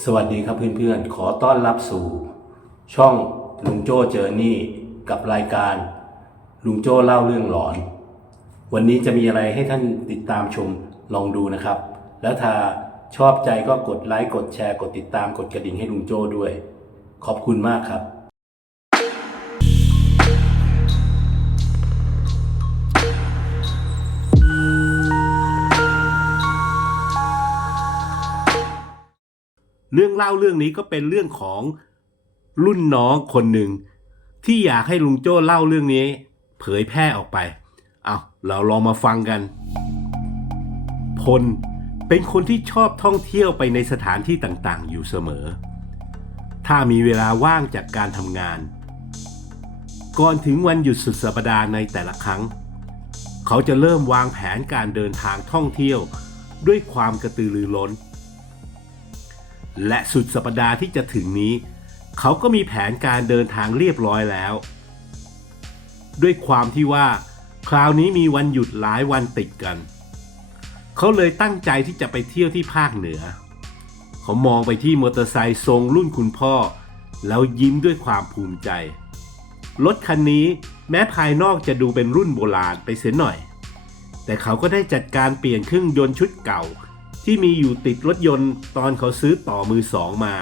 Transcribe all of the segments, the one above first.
สวัสดีครับเพื่อนๆขอต้อนรับสู่ช่องลุงโจ้เจอร์นี่กับรายการลุงโจ้เล่าเรื่องหลอนวันนี้จะมีอะไรให้ท่านติดตามชมลองดูนะครับแล้วถ้าชอบใจก็กดไลค์กดแชร์กดติดตามกดกระดิ่งให้ลุงโจ้ด้วยขอบคุณมากครับเรื่องเล่าเรื่องนี้ก็เป็นเรื่องของรุ่นน้องคนหนึ่งที่อยากให้ลุงโจ้เล่าเรื่องนี้เผยแพร่ออกไปเราลองมาฟังกันพลเป็นคนที่ชอบท่องเที่ยวไปในสถานที่ต่างๆอยู่เสมอถ้ามีเวลาว่างจากการทำงานก่อนถึงวันหยุดสุดสัปดาห์ในแต่ละครั้งเขาจะเริ่มวางแผนการเดินทางท่องเที่ยวด้วยความกระตือรือร้นและสุดสัปดาห์ที่จะถึงนี้เขาก็มีแผนการเดินทางเรียบร้อยแล้วด้วยความที่ว่าคราวนี้มีวันหยุดหลายวันติดกันเขาเลยตั้งใจที่จะไปเที่ยวที่ภาคเหนือเขามองไปที่มอเตอร์ไซค์ทรงรุ่นคุณพ่อแล้วยิ้มด้วยความภูมิใจรถคันนี้แม้ภายนอกจะดูเป็นรุ่นโบราณไปเสียหน่อยแต่เขาก็ได้จัดการเปลี่ยนเครื่องยนต์ชุดเก่าที่มีอยู่ติดรถยนต์ตอนเขาซื้อต่อมือสองมา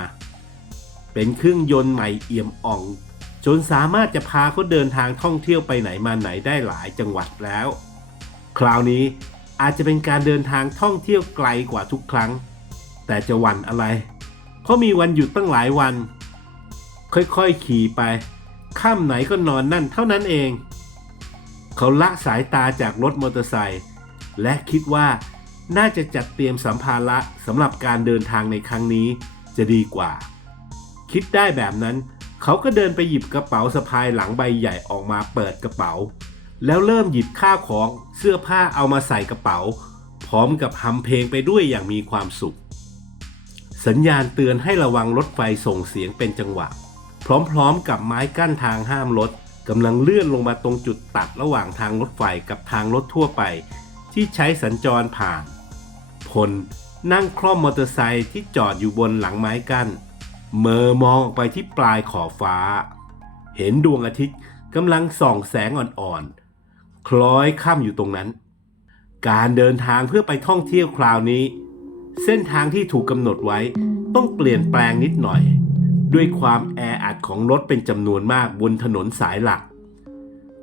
เป็นเครื่องยนต์ใหม่เอี่ยมอ่องจนสามารถจะพาเขาเดินทางท่องเที่ยวไปไหนมาไหนได้หลายจังหวัดแล้วคราวนี้อาจจะเป็นการเดินทางท่องเที่ยวไกลกว่าทุกครั้งแต่จะหวั่นอะไรเพราะมีวันหยุดตั้งหลายวันค่อยๆขี่ไปค่ำไหนก็นอนนั่นเท่านั้นเองเขาละสายตาจากรถมอเตอร์ไซค์และคิดว่าน่าจะจัดเตรียมสัมภาระสำหรับการเดินทางในครั้งนี้จะดีกว่าคิดได้แบบนั้นเขาก็เดินไปหยิบกระเป๋าสะพายหลังใบใหญ่ออกมาเปิดกระเป๋าแล้วเริ่มหยิบข้าวของเสื้อผ้าเอามาใส่กระเป๋าพร้อมกับฮัมเพลงไปด้วยอย่างมีความสุขสัญญาณเตือนให้ระวังรถไฟส่งเสียงเป็นจังหวะพร้อมๆกับไม้กั้นทางห้ามรถกำลังเลื่อนลงมาตรงจุดตัดระหว่างทางรถไฟกับทางรถทั่วไปที่ใช้สัญจรผ่านพลนั่งคล่อมมอเตอร์ไซค์ที่จอดอยู่บนหลังไม้กั้นมองออกไปที่ปลายขอบฟ้าเห็นดวงอาทิตย์กำลังส่องแสงอ่อนๆคล้อยค่ำอยู่ตรงนั้นการเดินทางเพื่อไปท่องเที่ยวคราวนี้เส้นทางที่ถูกกำหนดไว้ต้องเปลี่ยนแปลงนิดหน่อยด้วยความแออัดของรถเป็นจำนวนมากบนถนนสายหลัก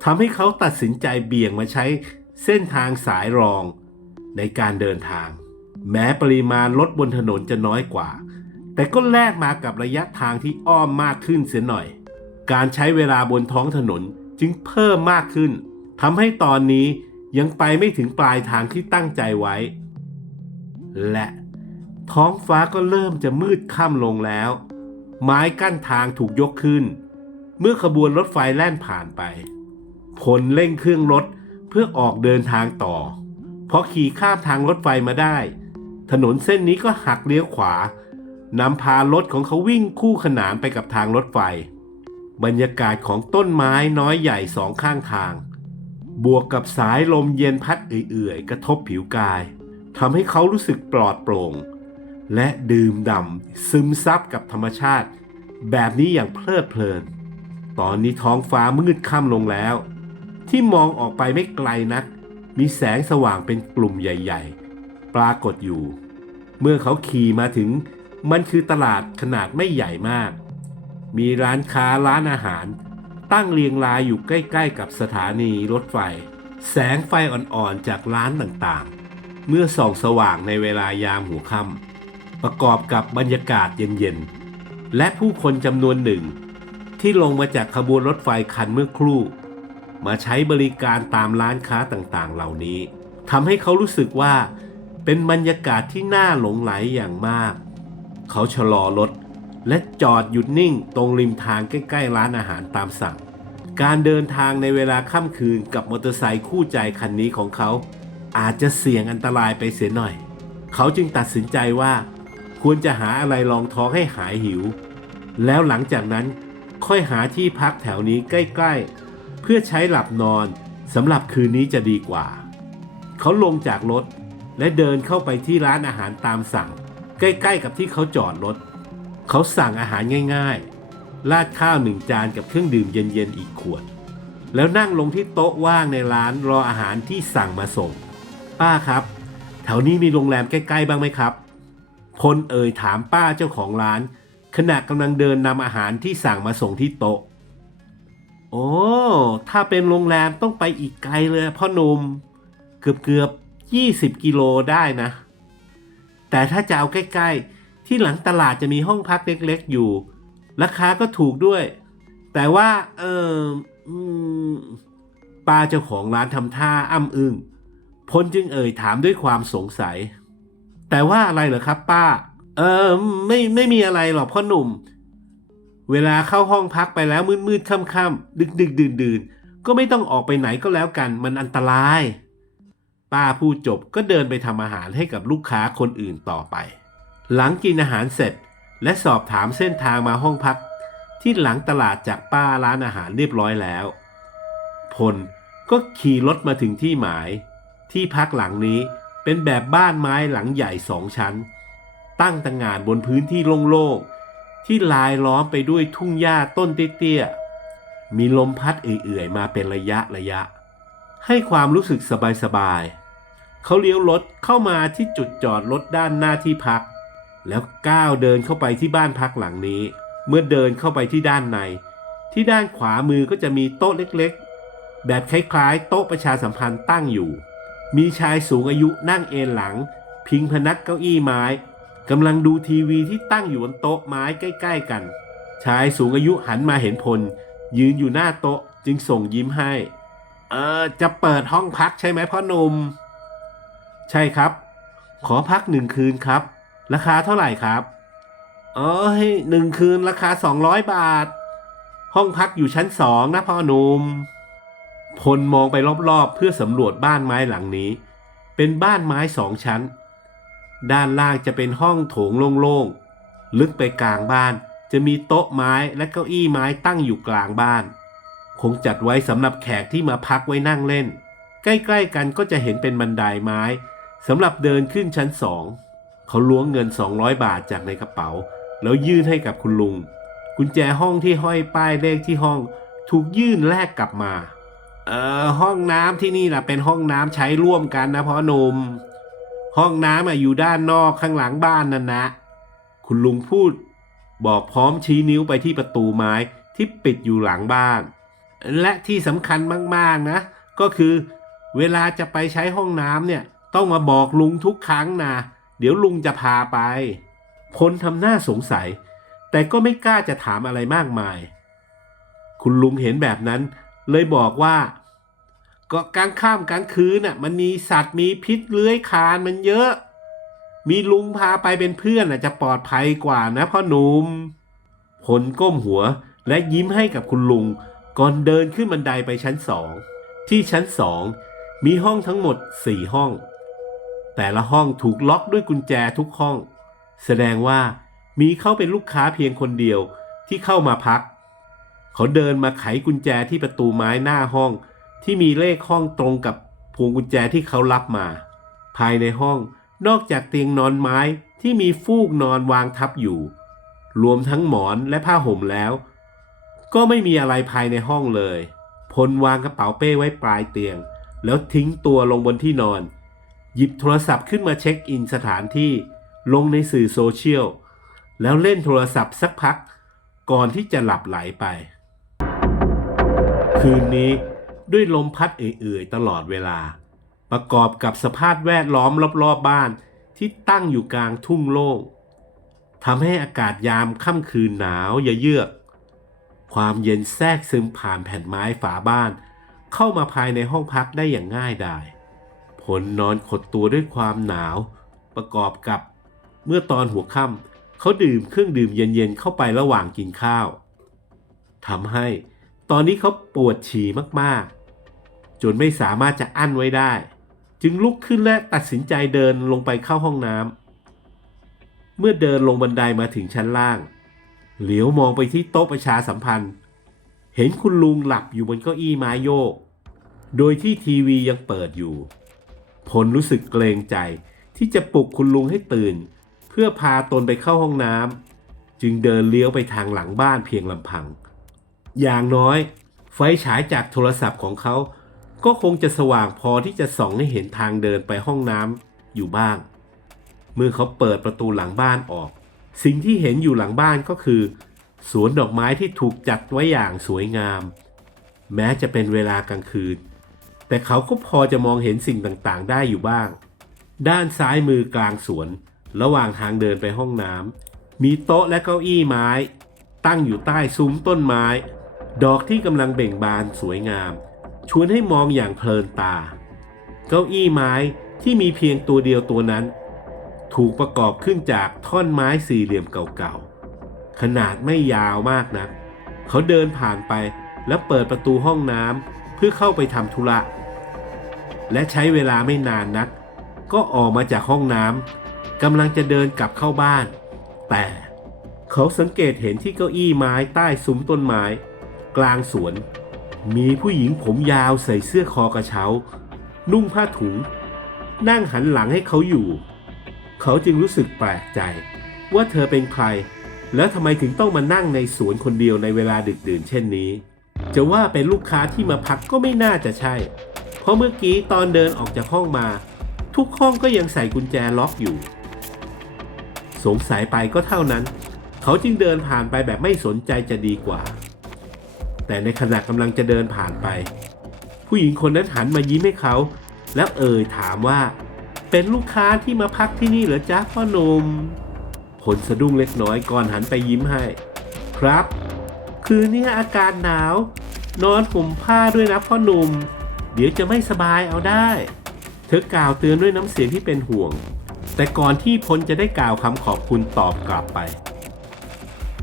ทำให้เขาตัดสินใจเบี่ยงมาใช้เส้นทางสายรองในการเดินทางแม้ปริมาณรถบนถนนจะน้อยกว่าแต่ก็แลกมากับระยะทางที่อ้อมมากขึ้นเสียหน่อยการใช้เวลาบนท้องถนนจึงเพิ่มมากขึ้นทำให้ตอนนี้ยังไปไม่ถึงปลายทางที่ตั้งใจไว้และท้องฟ้าก็เริ่มจะมืดค่ำลงแล้วไม้กั้นทางถูกยกขึ้นเมื่อขบวนรถไฟแล่นผ่านไปพลเร่งเครื่องรถเพื่อออกเดินทางต่อพอขี่ข้ามทางรถไฟมาได้ถนนเส้นนี้ก็หักเลี้ยวขวานำพารถของเขาวิ่งคู่ขนานไปกับทางรถไฟบรรยากาศของต้นไม้น้อยใหญ่สองข้างทางบวกกับสายลมเย็นพัดเอื่อยๆกระทบผิวกายทำให้เขารู้สึกปลอดโปร่งและดื่มด่ำซึมซับกับธรรมชาติแบบนี้อย่างเพลิดเพลินตอนนี้ท้องฟ้ามืดค่ำลงแล้วที่มองออกไปไม่ไกลนักมีแสงสว่างเป็นกลุ่มใหญ่ๆปรากฏอยู่เมื่อเขาขี่มาถึงมันคือตลาดขนาดไม่ใหญ่มากมีร้านค้าร้านอาหารตั้งเรียงรายอยู่ใกล้ๆกับสถานีรถไฟแสงไฟอ่อนๆจากร้านต่างๆเมื่อส่องสว่างในเวลายามหัวค่ำประกอบกับบรรยากาศเย็นๆและผู้คนจำนวนหนึ่งที่ลงมาจากขบวนรถไฟคันเมื่อครู่มาใช้บริการตามร้านค้าต่างๆเหล่านี้ทำให้เขารู้สึกว่าเป็นบรรยากาศที่น่าหลงไหลอย่างมากเขาชะลอรถและจอดหยุดนิ่งตรงริมทางใกล้ๆร้านอาหารตามสั่งการเดินทางในเวลาค่ำคืนกับมอเตอร์ไซค์คู่ใจคันนี้ของเขาอาจจะเสี่ยงอันตรายไปเสียหน่อยเขาจึงตัดสินใจว่าควรจะหาอะไรรองท้องให้หายหิวแล้วหลังจากนั้นค่อยหาที่พักแถวนี้ใกล้ๆเพื่อใช้หลับนอนสำหรับคืนนี้จะดีกว่าเขาลงจากรถและเดินเข้าไปที่ร้านอาหารตามสั่งใกล้ๆกับที่เขาจอดรถ เขาสั่งอาหารง่ายๆราดข้าว1 จานกับเครื่องดื่มเย็นๆอีกขวดแล้วนั่งลงที่โต๊ะว่างในร้านรออาหารที่สั่งมาส่งป้าครับแถวนี้มีโรงแรมใกล้ๆบ้างไหมครับพลถามป้าเจ้าของร้านขณะกำลังเดินนำอาหารที่สั่งมาส่งที่โต๊ะโอ้ถ้าเป็นโรงแรมต้องไปอีกไกลเลยพ่อหนุ่มเกือบ20 กิโลได้นะแต่ถ้าจะเอาใกล้ๆที่หลังตลาดจะมีห้องพักเล็กๆอยู่ราคาก็ถูกด้วยแต่ว่ามป้าเจ้าของร้านทำท่าอ้ำอึ้งพลจึงถามด้วยความสงสัยแต่ว่าอะไรเหรอครับป้าไม่มีอะไรหรอกพ่อหนุ่มเวลาเข้าห้องพักไปแล้วมืดๆค่ำๆดึกดื่นก็ไม่ต้องออกไปไหนก็แล้วกันมันอันตรายป้าพูดจบก็เดินไปทำอาหารให้กับลูกค้าคนอื่นต่อไปหลังกินอาหารเสร็จและสอบถามเส้นทางมาห้องพักที่หลังตลาดจากป้าร้านอาหารเรียบร้อยแล้วพลก็ขี่รถมาถึงที่หมายที่พักหลังนี้เป็นแบบบ้านไม้หลังใหญ่2 ชั้นตั้งตระหง่านบนพื้นที่โล่งๆที่ลายล้อมไปด้วยทุ่งหญ้าต้นเตี้ยๆมีลมพัดเอื่อยๆมาเป็นระยะให้ความรู้สึกสบายๆเขาเลี้ยวรถเข้ามาที่จุดจอดรถด้านหน้าที่พักแล้วก้าวเดินเข้าไปที่บ้านพักหลังนี้เมื่อเดินเข้าไปที่ด้านในที่ด้านขวามือก็จะมีโต๊ะเล็กๆแบบคล้ายๆโต๊ะประชาสัมพันธ์ตั้งอยู่มีชายสูงอายุนั่งเอนหลังพิงพนักเก้าอี้ไม้กำลังดูทีวีที่ตั้งอยู่บนโต๊ะไม้ใกล้ๆกันชายสูงอายุหันมาเห็นพลยืนอยู่หน้าโต๊ะจึงส่งยิ้มให้จะเปิดห้องพักใช่ไหมพ่อหนุ่มใช่ครับขอพัก1 คืนครับราคาเท่าไหร่ครับ1 คืนราคา200 บาทห้องพักอยู่ชั้น2นะพ่อหนุ่มพลมองไปรอบๆเพื่อสำรวจบ้านไม้หลังนี้เป็นบ้านไม้2 ชั้นด้านล่างจะเป็นห้องโถงโล่งๆลึกไปกลางบ้านจะมีโต๊ะไม้และเก้าอี้ไม้ตั้งอยู่กลางบ้านคงจัดไว้สำหรับแขกที่มาพักไว้นั่งเล่นใกล้ๆกันก็จะเห็นเป็นบันไดไม้สำหรับเดินขึ้นชั้น2เขาล้วงเงิน200 บาทจากในกระเป๋าแล้วยื่นให้กับคุณลุงกุญแจห้องที่ห้อยป้ายเลขที่ห้องถูกยื่นแลกกลับมาห้องน้ำที่นี่นะเป็นห้องน้ำใช้ร่วมกันนะพ่อหนุ่มห้องน้ำอยู่ด้านนอกข้างหลังบ้านนั่นนะคุณลุงพูดบอกพร้อมชี้นิ้วไปที่ประตูไม้ที่ปิดอยู่หลังบ้านและที่สำคัญมากๆนะก็คือเวลาจะไปใช้ห้องน้ำเนี่ยต้องมาบอกลุงทุกครั้งนะเดี๋ยวลุงจะพาไปพลทำหน้าสงสัยแต่ก็ไม่กล้าจะถามอะไรมากมายคุณลุงเห็นแบบนั้นเลยบอกว่าก็กลางค่ำกลางคืนน่ะมันมีสัตว์มีพิษเลื้อยคลานมันเยอะมีลุงพาไปเป็นเพื่อนจะปลอดภัยกว่านะพ่อหนุ่มพลก้มหัวและยิ้มให้กับคุณลุงก่อนเดินขึ้นบันไดไปชั้น2ที่ชั้น2มีห้องทั้งหมด4 ห้องแต่ละห้องถูกล็อกด้วยกุญแจทุกห้องแสดงว่ามีเขาเป็นลูกค้าเพียงคนเดียวที่เข้ามาพักเขาเดินมาไขกุญแจที่ประตูไม้หน้าห้องที่มีเลขห้องตรงกับพวงกุญแจที่เขารับมาภายในห้องนอกจากเตียงนอนไม้ที่มีฟูกนอนวางทับอยู่รวมทั้งหมอนและผ้าห่มแล้วก็ไม่มีอะไรภายในห้องเลยพลวางกระเป๋าเป้ไว้ปลายเตียงแล้วทิ้งตัวลงบนที่นอนหยิบโทรศัพท์ขึ้นมาเช็คอินสถานที่ลงในสื่อโซเชียลแล้วเล่นโทรศัพท์สักพักก่อนที่จะหลับไหลไปคืนนี้ด้วยลมพัดเอื่อยๆตลอดเวลาประกอบกับสภาพแวดล้อมรอบๆบ้านที่ตั้งอยู่กลางทุ่งโล่งทำให้อากาศยามค่ำคืนหนาวเยือกความเย็นแทรกซึมผ่านแผ่นไม้ฝาบ้านเข้ามาภายในห้องพักได้อย่างง่ายดายผลนอนขดตัวด้วยความหนาวประกอบกับเมื่อตอนหัวค่ำเขาดื่มเครื่องดื่มเย็นๆเข้าไประหว่างกินข้าวทำให้ตอนนี้เขาปวดฉี่มากๆจนไม่สามารถจะอั้นไว้ได้จึงลุกขึ้นและตัดสินใจเดินลงไปเข้าห้องน้ำเมื่อเดินลงบันไดมาถึงชั้นล่างเหลียวมองไปที่โต๊ะประชาสัมพันธ์เห็นคุณลุงหลับอยู่บนเก้าอี้ไม้โยกโดยที่ทีวียังเปิดอยู่พลรู้สึกเกรงใจที่จะปลุกคุณลุงให้ตื่นเพื่อพาตนไปเข้าห้องน้ จึงเดินเลี้ยวไปทางหลังบ้านเพียงลำพังอย่างน้อยไฟฉายจากโทรศัพท์ของเขาก็คงจะสว่างพอที่จะส่องให้เห็นทางเดินไปห้องน้ำอยู่บ้างเมื่อเขาเปิดประตูหลังบ้านออกสิ่งที่เห็นอยู่หลังบ้านก็คือสวนดอกไม้ที่ถูกจัดไว้อย่างสวยงามแม้จะเป็นเวลากลางคืนแต่เขาก็พอจะมองเห็นสิ่งต่างๆได้อยู่บ้างด้านซ้ายมือกลางสวนระหว่างทางเดินไปห้องน้ำมีโต๊ะและเก้าอี้ไม้ตั้งอยู่ใต้ซุ้มต้นไม้ดอกที่กำลังเบ่งบานสวยงามชวนให้มองอย่างเพลินตาเก้าอี้ไม้ที่มีเพียงตัวเดียวตัวนั้นถูกประกอบขึ้นจากท่อนไม้สี่เหลี่ยมเก่าๆขนาดไม่ยาวมากนักเขาเดินผ่านไปแล้วเปิดประตูห้องน้ำเพื่อเข้าไปทำธุระและใช้เวลาไม่นานนักก็ออกมาจากห้องน้ำกำลังจะเดินกลับเข้าบ้านแต่เขาสังเกตเห็นที่เก้าอี้ไม้ใต้ซุ้มต้นไม้กลางสวนมีผู้หญิงผมยาวใส่เสื้อคอกระเช้านุ่งผ้าถุงนั่งหันหลังให้เขาอยู่เขาจึงรู้สึกแปลกใจว่าเธอเป็นใครแล้วทำไมถึงต้องมานั่งในสวนคนเดียวในเวลาดึกดื่นเช่นนี้จะว่าเป็นลูกค้าที่มาพักก็ไม่น่าจะใช่เพราะเมื่อกี้ตอนเดินออกจากห้องมาทุกห้องก็ยังใส่กุญแจล็อกอยู่สงสัยไปก็เท่านั้นเขาจึงเดินผ่านไปแบบไม่สนใจจะดีกว่าแต่ในขณะกำลังจะเดินผ่านไปผู้หญิงคนนั้นหันมายิ้มให้เขาแล้วถามว่าเป็นลูกค้าที่มาพักที่นี่เหรอจ๊ะพ่อหนุ่มคนสะดุ้งเล็กน้อยก่อนหันไปยิ้มให้ครับคืนนี้อากาศหนาวนอนห่มผ้าด้วยนะพ่อหนุ่มเดี๋ยวจะไม่สบายเอาได้เธอกล่าวเตือนด้วยน้ำเสียงที่เป็นห่วงแต่ก่อนที่พลจะได้กล่าวคำขอบคุณตอบกลับไป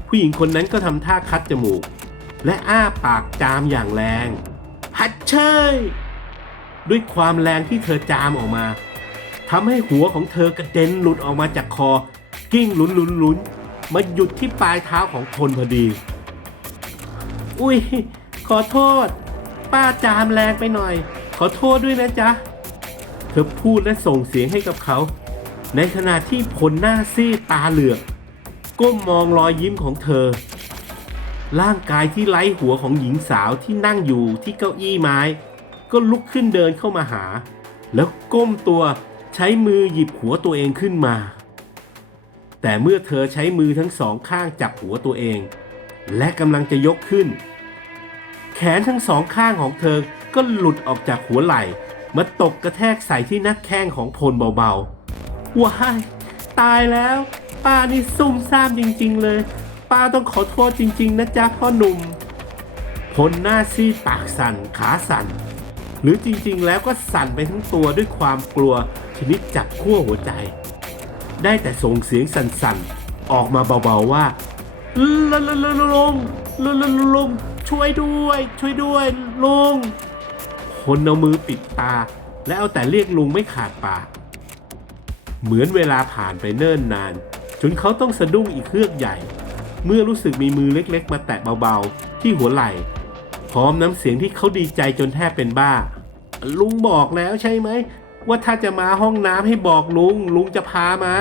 ผู้หญิงคนนั้นก็ทำท่าคัดจมูกและอ้าปากจามอย่างแรงฮัดเชยด้วยความแรงที่เธอจามออกมาทำให้หัวของเธอกระเด็นหลุดออกมาจากคอกิ้งหลุนมาหยุดที่ปลายเท้าของพลพอดีอุ้ยขอโทษป้าจามแรงไปหน่อยขอโทษด้วยนะจ๊ะเธอพูดและส่งเสียงให้กับเขาในขณะที่พลหน้าซีดตาเหลือกก้มมองรอยยิ้มของเธอร่างกายที่ไร้หัวของหญิงสาวที่นั่งอยู่ที่เก้าอี้ไม้ก็ลุกขึ้นเดินเข้ามาหาแล้วก้มตัวใช้มือหยิบหัวตัวเองขึ้นมาแต่เมื่อเธอใช้มือทั้งสองข้างจับหัวตัวเองและกำลังจะยกขึ้นแขนทั้งสองข้างของเธอก็หลุดออกจากหัวไหล่มาตกกระแทกใส่ที่หน้าแข้งของพลเบาๆว้ายตายแล้วป้านี่ซุ่มซ่ามจริงๆเลยป้าต้องขอโทษจริงๆนะจ๊ะพ่อหนุ่มพลหน้าซีดปากสั่นขาสั่นหรือจริงๆแล้วก็สั่นไปทั้งตัวด้วยความกลัวชนิดจับขั้วหัวใจได้แต่ส่งเสียงสั่นๆออกมาเบาๆว่าลุงช่วยด้วยลุงคนเอามือปิดตาและเอาแต่เรียกลุงไม่ขาดปากเหมือนเวลาผ่านไปเนิ่นนานจนเขาต้องสะดุ้งอีกเฮือกใหญ่เมื่อรู้สึกมีมือเล็กๆมาแตะเบาๆที่หัวไหล่พร้อมน้ำเสียงที่เขาดีใจจนแทบเป็นบ้าลุงบอกแล้วใช่ไหมว่าถ้าจะมาห้องน้ำให้บอกลุงจะพามา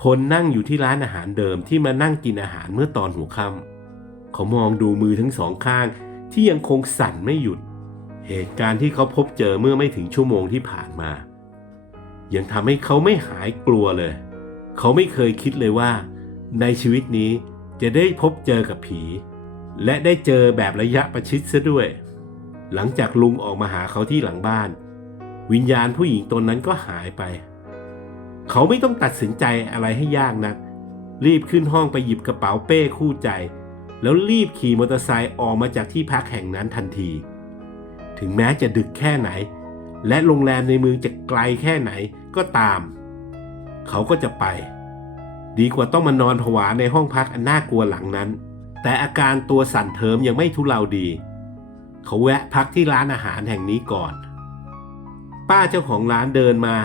พลนั่งอยู่ที่ร้านอาหารเดิมที่มานั่งกินอาหารเมื่อตอนหัวค่ำเขามองดูมือทั้งสองข้างที่ยังคงสั่นไม่หยุดเหตุการณ์ที่เขาพบเจอเมื่อไม่ถึงชั่วโมงที่ผ่านมายังทำให้เขาไม่หายกลัวเลยเขาไม่เคยคิดเลยว่าในชีวิตนี้จะได้พบเจอกับผีและได้เจอแบบระยะประชิดซะด้วยหลังจากลุงออกมาหาเขาที่หลังบ้านวิญญาณผู้หญิงตนนั้นก็หายไปเขาไม่ต้องตัดสินใจอะไรให้ยากนักรีบขึ้นห้องไปหยิบกระเป๋าเป้คู่ใจแล้วรีบขี่มอเตอร์ไซค์ออกมาจากที่พักแห่งนั้นทันทีถึงแม้จะดึกแค่ไหนและโรงแรมในเมืองจะไกลแค่ไหนก็ตามเขาก็จะไปดีกว่าต้องมานอนผวาในห้องพักอันน่ากลัวหลังนั้นแต่อาการตัวสั่นเทิมยังไม่ทุเลาดีเขาแวะพักที่ร้านอาหารแห่งนี้ก่อนป้าเจ้าของร้านเดินมา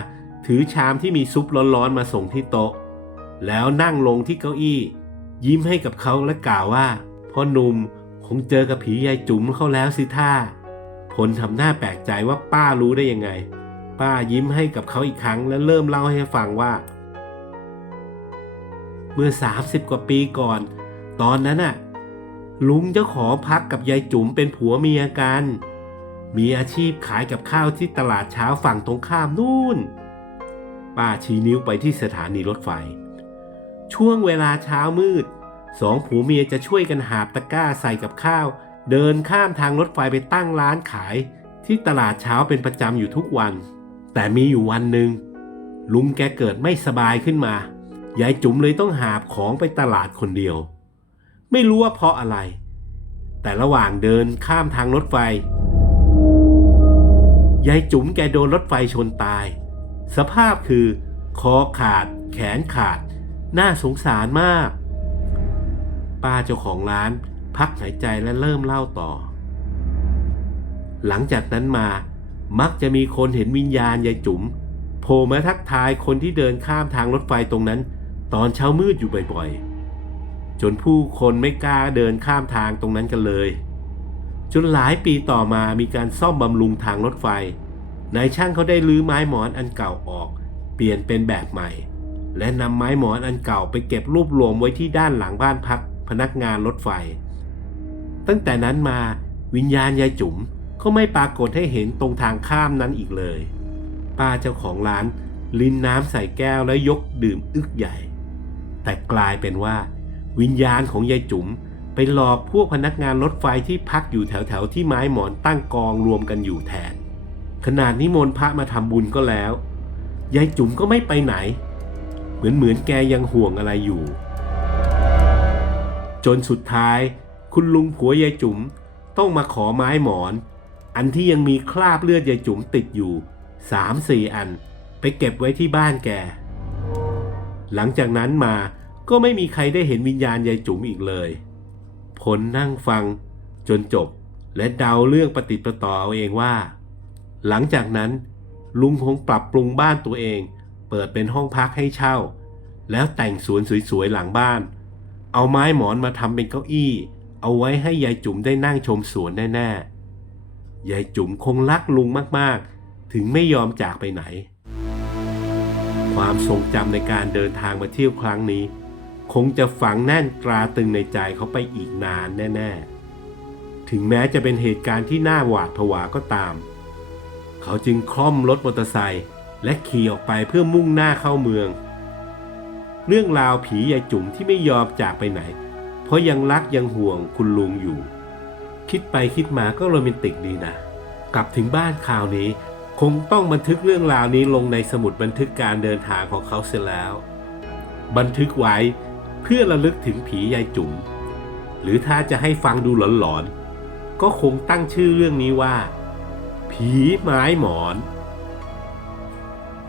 ถือชามที่มีซุปร้อนๆมาส่งที่โต๊ะแล้วนั่งลงที่เก้าอี้ยิ้มให้กับเขาและกล่าวว่าพ่อหนุ่มคงเจอกับผียายจุ๋มเขาแล้วสิท่าพลทำหน้าแปลกใจว่าป้ารู้ได้ยังไงป้ายิ้มให้กับเขาอีกครั้งและเริ่มเล่าให้ฟังว่า มื่อ30 กว่าปีก่อน ตอนนั้นน่ะลุงเจ้าของพักกับยายจุ๋มเป็นผัวเมียกันมีอาชีพขายกับข้าวที่ตลาดเช้าฝั่งตรงข้ามนู่นป้าชี้นิ้วไปที่สถานีรถไฟช่วงเวลาเช้ามืดสองผัวเมียจะช่วยกันหาบตะกร้าใส่กับข้าวเดินข้ามทางรถไฟไปตั้งร้านขายที่ตลาดเช้าเป็นประจำอยู่ทุกวันแต่มีอยู่วันหนึ่งลุงแกเกิดไม่สบายขึ้นมายายจุ๋มเลยต้องหาบของไปตลาดคนเดียวไม่รู้ว่าเพราะอะไรแต่ระหว่างเดินข้ามทางรถไฟยายจุ๋มแกโดนรถไฟชนตายสภาพคือคอขาดแขนขาดน่าสงสารมากป้าเจ้าของร้านพักหายใจและเริ่มเล่าต่อหลังจากนั้นมามักจะมีคนเห็นวิญญาณยายจุ๋มโผล่มาทักทายคนที่เดินข้ามทางรถไฟตรงนั้นตอนเช้ามืดอยู่บ่อยๆจนผู้คนไม่กล้าเดินข้ามทางตรงนั้นกันเลยจนหลายปีต่อมามีการซ่อมบำรุงทางรถไฟนายช่างเขาได้รื้อไม้หมอนอันเก่าออกเปลี่ยนเป็นแบบใหม่และนำไม้หมอนอันเก่าไปเก็บรวบรวมไว้ที่ด้านหลังบ้านพักพนักงานรถไฟตั้งแต่นั้นมาวิญญาณยายจุ๋มก็ไม่ปรากฏให้เห็นตรงทางข้ามนั้นอีกเลยป้าเจ้าของร้านรินน้ำใส่แก้วแล้วยกดื่มอึกใหญ่แต่กลายเป็นว่าวิญญาณของยายจุ๋มไปหลอกพวกพนักงานรถไฟที่พักอยู่แถวๆที่ไม้หมอนตั้งกองรวมกันอยู่แทนขนาดนิมนต์พระมาทำบุญก็แล้วยายจุ๋มก็ไม่ไปไหนเหมือนแกยังห่วงอะไรอยู่จนสุดท้ายคุณลุงผัวยายจุ๋มต้องมาขอไม้หมอนอันที่ยังมีคราบเลือดยายจุ๋มติดอยู่3-4 อันไปเก็บไว้ที่บ้านแกหลังจากนั้นมาก็ไม่มีใครได้เห็นวิญญาณยายจุ๋มอีกเลยผลนั่งฟังจนจบและเดาเรื่องประติดประต่อเอาเองว่าหลังจากนั้นลุงคงปรับปรุงบ้านตัวเองเปิดเป็นห้องพักให้เช่าแล้วแต่งสวนสวยๆหลังบ้านเอาไม้หมอนมาทำเป็นเก้าอี้เอาไว้ให้ยายจุ๋มได้นั่งชมสวนแน่ๆยายจุ๋มคงรักลุงมากๆถึงไม่ยอมจากไปไหนความทรงจำในการเดินทางมาเที่ยวครั้งนี้คงจะฝังแน่นตราตึงในใจเขาไปอีกนานแน่ๆถึงแม้จะเป็นเหตุการณ์ที่น่าหวาดผวาก็ตามเขาจึงคล่อมรถมอเตอร์ไซค์และขี่ออกไปเพื่อมุ่งหน้าเข้าเมืองเรื่องราวผียายจุ๋มที่ไม่ยอมจากไปไหนเพราะยังรักยังห่วงคุณลุงอยู่คิดไปคิดมาก็โรแมนติกดีนะกลับถึงบ้านคราวนี้คงต้องบันทึกเรื่องราวนี้ลงในสมุดบันทึกการเดินทางของเขาเสียแล้วบันทึกไว้เพื่อระลึกถึงผียายจุ๋มหรือถ้าจะให้ฟังดูหลอนๆก็คงตั้งชื่อเรื่องนี้ว่าผีไม้หมอน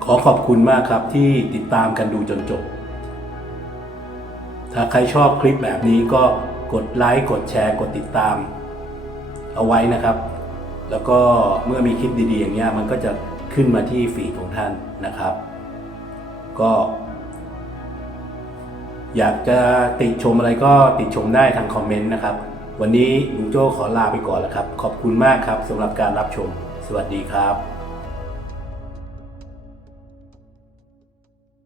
ขอขอบคุณมากครับที่ติดตามกันดูจนจบถ้าใครชอบคลิปแบบนี้ก็กดไลค์กดแชร์กดติดตามเอาไว้นะครับแล้วก็เมื่อมีคลิปดีๆอย่างเงี้ยมันก็จะขึ้นมาที่ฟีดของท่านนะครับก็อยากจะติชมอะไรก็ติชมได้ทางคอมเมนต์นะครับวันนี้ลุงโจ้ขอลาไปก่อนแล้วครับขอบคุณมากครับสำหรับการรับชมสวัสดีครับ